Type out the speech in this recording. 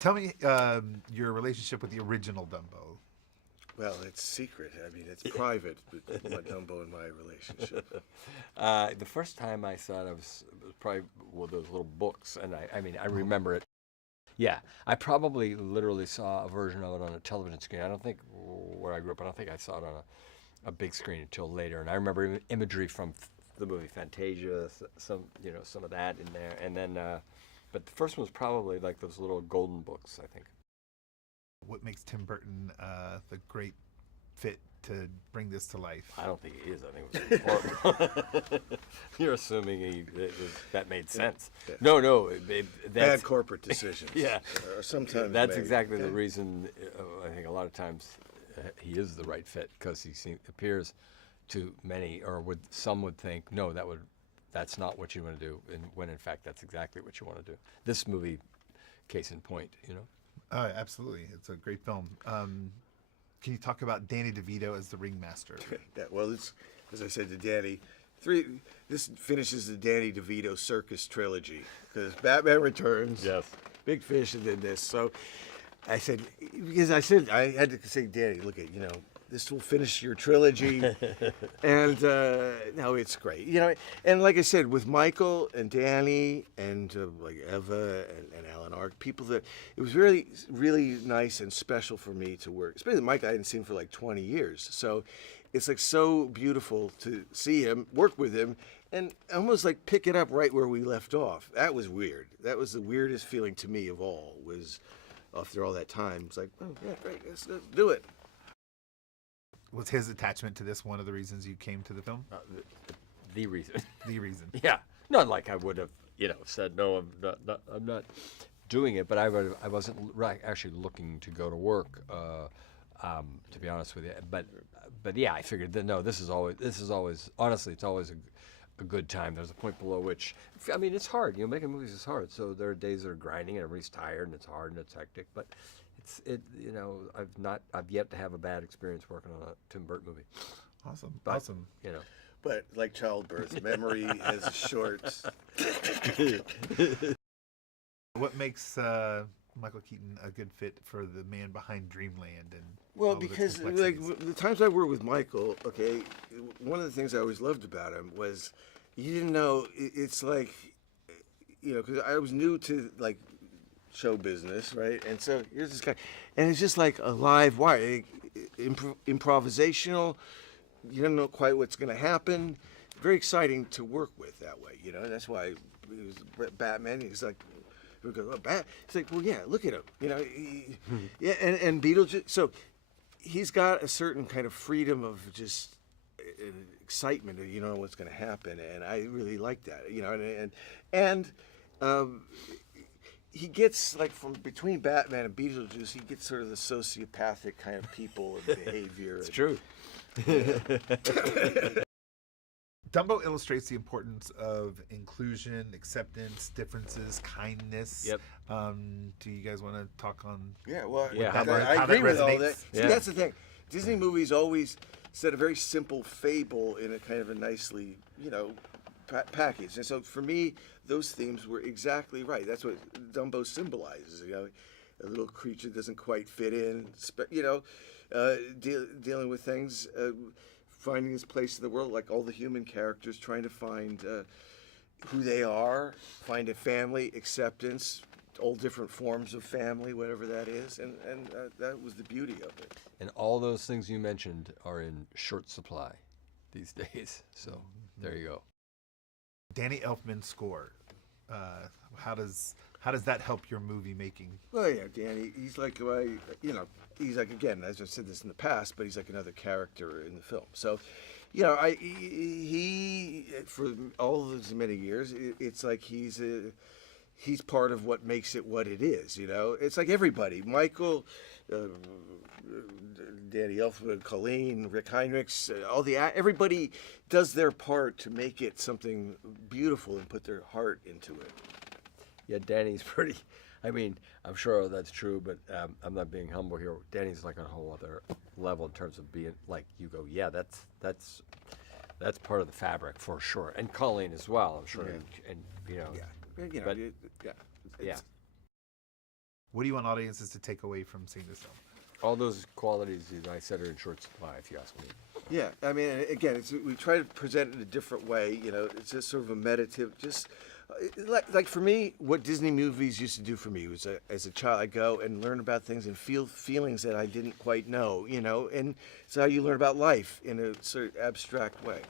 Tell me your relationship with the original Dumbo. Well, it's secret. I mean, it's private, but my Dumbo and my relationship. The first time I saw it, it was probably with those little books, and I mean, I remember it. Yeah, I probably literally saw a version of it on a television screen. I don't think where I grew up. I don't think I saw it on a big screen until later. And I remember imagery from the movie Fantasia, some of that in there, and then. But the first one was probably like those little golden books, I think. What makes Tim Burton the great fit to bring this to life? I don't think he is. I think it was important. You're assuming that made sense. Yeah. No, Bad that's corporate decisions. yeah. Sometimes That's made. exactly the reason. I think a lot of times he is the right fit because appears to many, or some would think, no, that's not what you want to do, and when in fact that's exactly what you want to do. This movie, case in point, Absolutely, it's a great film. Can you talk about Danny DeVito as the ringmaster? Well, it's, as I said to Danny, this finishes the Danny DeVito Circus trilogy because Batman Returns, Yes. Big Fish, and then this. So I said, I had to say, Danny, look at this will finish your trilogy, and no, it's great. And like I said, with Michael and Danny and like Eva and Alan Ark, people that it was really, really nice and special for me to work. Especially Mike, I hadn't seen for like 20 years, so it's like so beautiful to see him, work with him, and almost like pick it up right where we left off. That was weird. That was the weirdest feeling to me of all. Was after all that time, it's like, oh yeah, great, let's do it. Was his attachment to this one of the reasons you came to the film? The reason. The reason. Yeah, not like I would have, said no. I'm not doing it, but I wasn't actually looking to go to work. To be honest with you, but yeah, I figured that no, this is always honestly, it's always a good time. There's a point below which, I mean, it's hard. Making movies is hard. So there are days that are grinding and everybody's tired and it's hard and it's hectic, but. I've yet to have a bad experience working on a Tim Burton movie. Awesome. But like childbirth, memory is short. What makes Michael Keaton a good fit for the man behind Dreamland? Well, because like the times I worked with Michael, okay, one of the things I always loved about him was you didn't know. It's like, because I was new to like show business, right? And so here's this guy, and it's just like a live wire, improvisational. You don't know quite what's going to happen. Very exciting to work with that way, And that's why he was Batman. He's like, we go, oh, It's like, well, yeah, look at him, yeah, and Beetlejuice. So he's got a certain kind of freedom of just excitement of you don't know what's going to happen, and I really like that, and he gets like from between Batman and Beetlejuice, he gets sort of the sociopathic kind of people and behavior. It's true. Dumbo illustrates the importance of inclusion, acceptance, differences, kindness. Yep. Do you guys want to talk on? Yeah, well, Yeah, I agree with all that. See, Yeah. that's the thing. Disney movies always set a very simple fable in a kind of a nicely, package. And so for me, those themes were exactly right. That's what Dumbo symbolizes. A little creature doesn't quite fit in. Dealing with things, finding his place in the world, like all the human characters, trying to find who they are, find a family, acceptance, all different forms of family, whatever that is, and that was the beauty of it. And all those things you mentioned are in short supply these days. So there you go. Danny Elfman's score. How does that help your movie making? Well, yeah, Danny. He's like, he's like, again, as I've said this in the past, but he's like another character in the film. So, he for all those many years, it's like he's part of what makes it what it is. It's like everybody, Michael, Danny Elfman, Colleen, Rick Heinrichs, everybody does their part to make it something beautiful and put their heart into it. Yeah, Danny's pretty. I mean, I'm sure that's true, but I'm not being humble here. Danny's like on a whole other level in terms of being like you go. Yeah, that's part of the fabric for sure, and Colleen as well. I'm sure, Yeah. and Yeah, but, yeah. yeah. What do you want audiences to take away from seeing this film? All those qualities that I said are in short supply, if you ask me. Yeah, I mean, again, we try to present it in a different way. You know, it's just sort of a meditative, just like for me, what Disney movies used to do for me was, as a child, I go and learn about things and feel feelings that I didn't quite know. You know, and it's how you learn about life in a sort of abstract way.